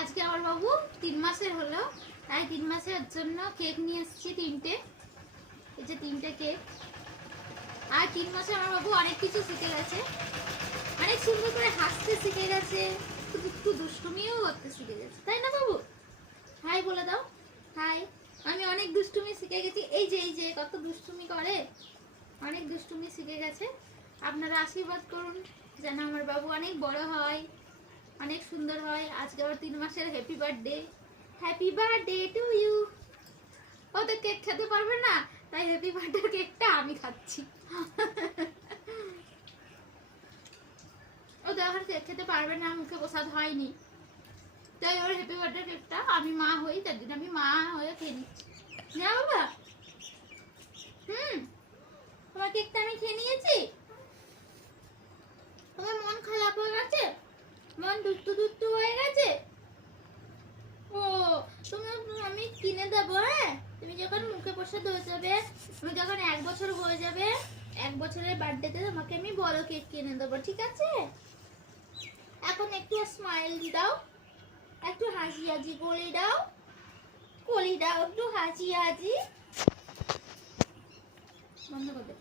আজকে আমার বাবু 3 মাসের হলো, তাই 3 মাসের জন্য কেক নিয়ে এসেছি 3টে। এই যে 3টে কেক। আর 3 মাসে আমার বাবু অনেক কিছু শিখে গেছে, অনেক সুন্দর করে হাসতে শিখে গেছে, একটু দুষ্টুমিও করতে শিখে গেছে, তাই না বাবু? হাই বলে দাও, হাই। আমি অনেক দুষ্টুমি শিখে গেছি। এই যে কত দুষ্টুমি করে, অনেক দুষ্টুমি শিখে গেছে। আপনারা আশীর্বাদ করুন যেন আমার বাবু অনেক বড় হয়, অনেক সুন্দর হয়। আজকে আবার 3 মাসের হ্যাপি বার্থডে টু ইউ। ও তো কেক খেতে পারবে না, তাই হ্যাপি বার্থডে কেকটা আমি খাচ্ছি। ও তো এখন কেক খেতে পারবে না, মুখে প্রসাদ হয়নি, তাই ওর হ্যাপি বার্থডে কেকটা আমি মা হই, তার জন্য আমি মা হয়ে খেয়ে নিচ্ছি। না বাবা, তোমার কেকটা আমি খেয়ে নিয়েছি। তোমার মন খারাপ হয়ে গেছে, মন দুষ্টু হয়ে গেছে। ও তুমি, আমি কিনে দেবো। হ্যাঁ, তুমি যখন মুখে প্রসাদ হয়ে যাবে, তুমি যখন 1 বছর হয়ে যাবে, 1 বছরের বার্থডেতে তোমাকে আমি বড় কেক কিনে দেবো, ঠিক আছে? এখন একটু স্মাইল দাও, একটু হাসি হাসি কলি দাও, একটু হাসি হাসি। বন্ধ করে দে।